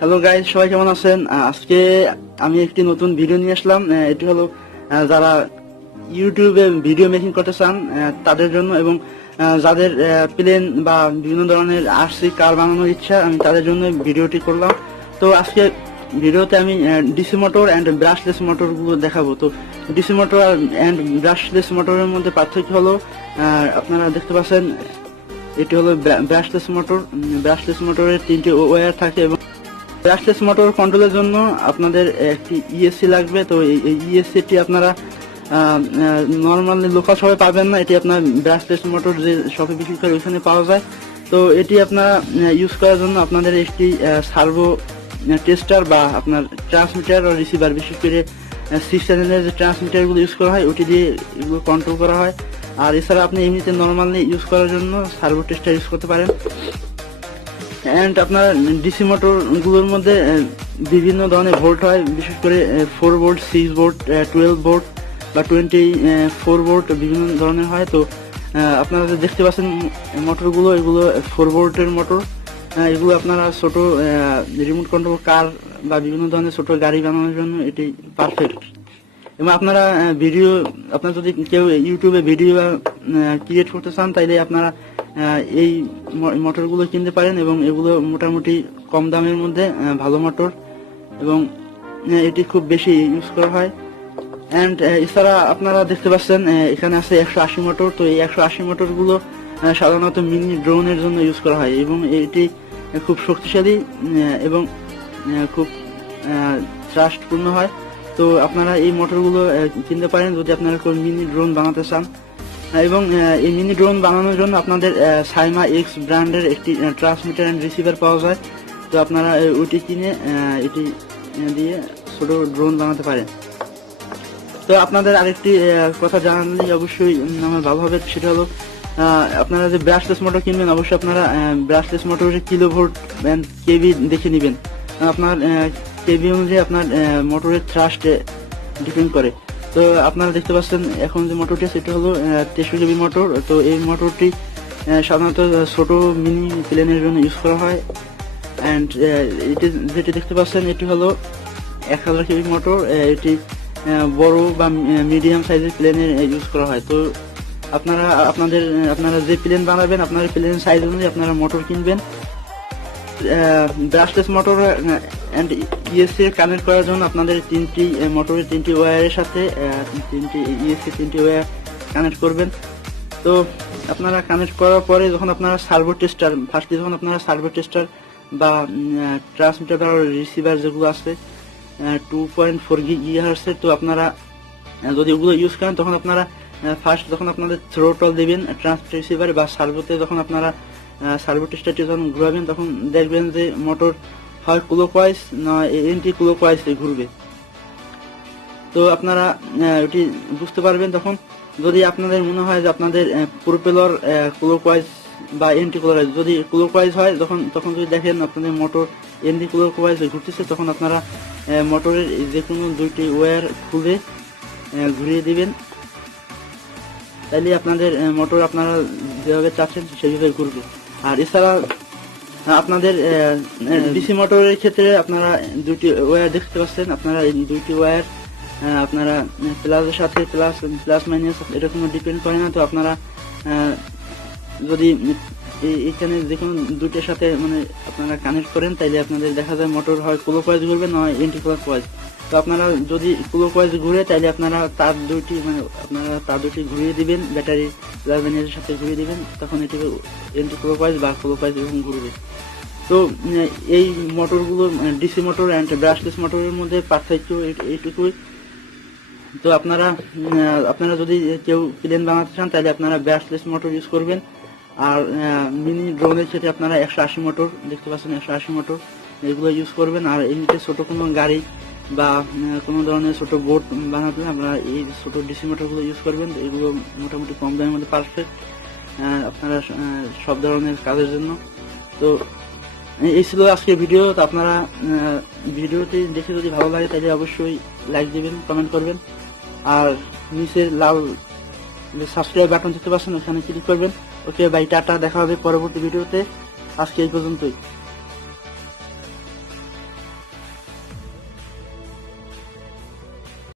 Hello guys, সবাই কেমন আছেন? আজকে আমি একটি নতুন ভিডিও নিয়ে আসলাম। এটি হলো যারা ইউটিউবে ভিডিও মেকিং করতে চান তাদের জন্য, এবং যাদের প্লেন বা বিভিন্ন ধরনের আরসি কার বানানোর ইচ্ছা, আমি তাদের জন্য ভিডিওটি করলাম। তো আজকে ভিডিওতে আমি DC motor and brushless motor গুলো দেখাবো। তো ডিসি মোটর অ্যান্ড ব্রাশলেস মোটরের মধ্যে পার্থক্য হলো, আপনারা দেখতে পাচ্ছেন এটি হলো ব্রাশলেস মোটর। ব্রাশলেস মোটরের 3টি ওয়্যার থাকে এবং ব্রাশলেস মোটর কন্ট্রোলের জন্য আপনাদের একটি ইএসসি লাগবে। তো এই ইএসসিটি আপনারা নর্মালি লোকাল শপে পাবেন না, এটি আপনার ব্রাশলেস মোটর যে শপে বিক্রি করে ওইখানে পাওয়া যায়। তো এটি আপনারা ইউজ করার জন্য আপনাদের একটি সার্ভো টেস্টার বা আপনার ট্রান্সমিটার ও রিসিভার, বিশেষ করে 6 চ্যানেলের যে ট্রান্সমিটারগুলো ইউজ করা হয় ওটি দিয়ে এগুলো কন্ট্রোল করা হয়। আর এছাড়া আপনি এমনিতে নর্মালি ইউজ করার জন্য সার্ভো টেস্টার ইউজ করতে পারেন। অ্যান্ড আপনার ডিসি মোটর গুলোর মধ্যে বিভিন্ন ধরনের ভোল্ট হয়, বিশেষ করে 4 ভোল্ট, 6 ভোল্ট, 12 ভোল্ট বা 24 ভোল্ট বিভিন্ন ধরনের হয়। তো আপনারা যে দেখতে পাচ্ছেন মোটরগুলো, এগুলো 4 ভোল্টের মোটর। এগুলো আপনারা ছোট রিমোট কন্ট্রোল কার বা বিভিন্ন ধরনের ছোট গাড়ি বানানোর জন্য এটি পারফেক্ট। এবং আপনারা আপনারা যদি কেউ ইউটিউবে ভিডিও ক্রিয়েট করতে চান, তাইলে আপনারা এই মোটরগুলো কিনতে পারেন, এবং এগুলো মোটামুটি কম দামের মধ্যে ভালো মোটর, এবং এটি খুব বেশি ইউজ করা হয়। অ্যান্ড এছাড়া আপনারা দেখতে পাচ্ছেন এখানে আছে 180 মোটর। তো এই 180 মোটরগুলো সাধারণত মিনি ড্রোনের জন্য ইউজ করা হয়, এবং এটি খুব শক্তিশালী এবং খুব ট্রাস্টপূর্ণ হয়। তো আপনারা এই মোটরগুলো কিনতে পারেন যদি আপনারা কোনো মিনি ড্রোন বানাতে চান। এবং এই মিনি ড্রোন বানানোর জন্য আপনাদের সাইমা এক্স ব্র্যান্ডের একটি ট্রান্সমিটার অ্যান্ড রিসিভার পাওয়া যায়। তো আপনারা ওইটি কিনে এটি দিয়ে ছোট ড্রোন বানাতে পারেন। তো আপনাদের আরেকটি কথা জানালে অবশ্যই আমার ভালো হবে, সেটা হলো আপনারা যে ব্রাশলেস মোটর কিনবেন, অবশ্যই আপনারা ব্রাশলেস মোটরের কিলোভোল্ট অ্যান্ড কেভি দেখে নেবেন। আপনার কেভি অনুযায়ী আপনার মোটরের থ্রাস্টে ডিপেন্ড করে। তো আপনারা দেখতে পাচ্ছেন এখন যে মোটরটি আছে সেটা হলো 63 কেভি মোটর। তো এই মোটরটি সাধারণত ছোট মিনি প্লেনের জন্য ইউজ করা হয়। অ্যান্ড এটি যেটি দেখতে পাচ্ছেন এটি হলো 1000 কেভি মোটর। এটি বড় বা মিডিয়াম সাইজের প্লেনে ইউজ করা হয়। তো আপনারা যে প্লেন বানাবেন, আপনার প্লেনের সাইজ অনুযায়ী আপনারা মোটর কিনবেন। Brushless motor and ESC connect করার জন্য আপনাদের মোটরের 3টি ওয়্যারের সাথে 3টি ইএসসি 3টি ওয়্যার কানেক্ট করবেন। তো আপনারা কানেক্ট করার পরে যখন আপনারা সার্ভো টেস্টার বা ট্রান্সমিটার বা রিসিভার যেগুলো আছে 2.4 গিগাহার্টজের, তো আপনারা যদি ওগুলো ইউজ করেন তখন আপনারা ফার্স্ট যখন আপনাদের থ্রোটল দেবেন ট্রান্সমিটার রিসিভার বা সার্ভোতে, যখন আপনারা সার্ভো টেস্টারটি যখন ঘুরাবেন তখন দেখবেন যে মোটর হয় ক্লকওয়াইজ না এন্টি ক্লকওয়াইজে ঘুরবে। তো আপনারা এটি বুঝতে পারবেন তখন, যদি আপনাদের মনে হয় যে আপনাদের প্রোপেলর ক্লকওয়াইজ বা এন্টি ক্লকওয়াইজ, যদি ক্লকওয়াইজ হয় তখন যদি দেখেন আপনাদের মোটর এন্টি ক্লকওয়াইজ ঘুরতেছে, তখন আপনারা মোটরের যে কোনো 2টি ওয়্যার খুলে ঘুরিয়ে দিবেন। তাইলে আপনাদের মোটর আপনারা যেভাবে চাচ্ছেন সেভাবে ঘুরবে। আর এছাড়া আপনাদের ডিসি মোটরের ক্ষেত্রে আপনারা 2টি ওয়্যার দেখতে পাচ্ছেন। আপনারা এই 2টি ওয়্যার আপনারা প্লাসের সাথে প্লাস মাইনাস এটা কোনো ডিপেন্ড করে না। তো আপনারা যদি এখানে যে কোনো 2টির সাথে মানে আপনারা কানেক্ট করেন, তাইলে আপনাদের দেখা যায় মোটর হয় ক্লকওয়াইজ ঘুরবে না হয় এন্টি ক্লকওয়াইজ। তো আপনারা যদি ক্লকওয়াইজ ঘুরে, তাইলে আপনারা তার 2টি ঘুরিয়ে দিবেন, ব্যাটারি প্লাস মাইনাসের সাথে ঘুরিয়ে দিবেন, তখন এটি এন্টি ক্লকওয়াইজ বা ক্লকওয়াইজ এরকম ঘুরবে। তো এই মোটরগুলো ডিসি মোটর অ্যান্ড ব্রাশলেস মোটরের মধ্যে পার্থক্য এইটুকুই। তো আপনারা যদি কেউ প্লেন বানাতে চান, তাহলে আপনারা ব্রাশলেস মোটর ইউজ করবেন। আর মিনি ড্রোনের ক্ষেত্রে আপনারা 180 মোটর দেখতে পাচ্ছেন, 180 মোটর এগুলো ইউজ করবেন। আর এমনিতে ছোট কোনো গাড়ি বা কোনো ধরনের ছোট বোট বানাতে আপনারা এই ছোট ডিসি মোটরগুলো ইউজ করবেন। এগুলো মোটামুটি কম দামের মধ্যে পারফেক্ট আপনারা সব ধরনের কাজের জন্য। তো এই ছিল আজকের ভিডিও। তো আপনারা ভিডিওটি দেখে যদি ভালো লাগে তাহলে অবশ্যই লাইক দিবেন, কমেন্ট করবেন, আর নিচের লাল যে সাবস্ক্রাইব বাটন দেখতে পাচ্ছেন ওখানে ক্লিক করবেন। ওকে বাই, টাটা, দেখা হবে পরবর্তী ভিডিওতে। আজকে এই পর্যন্তই।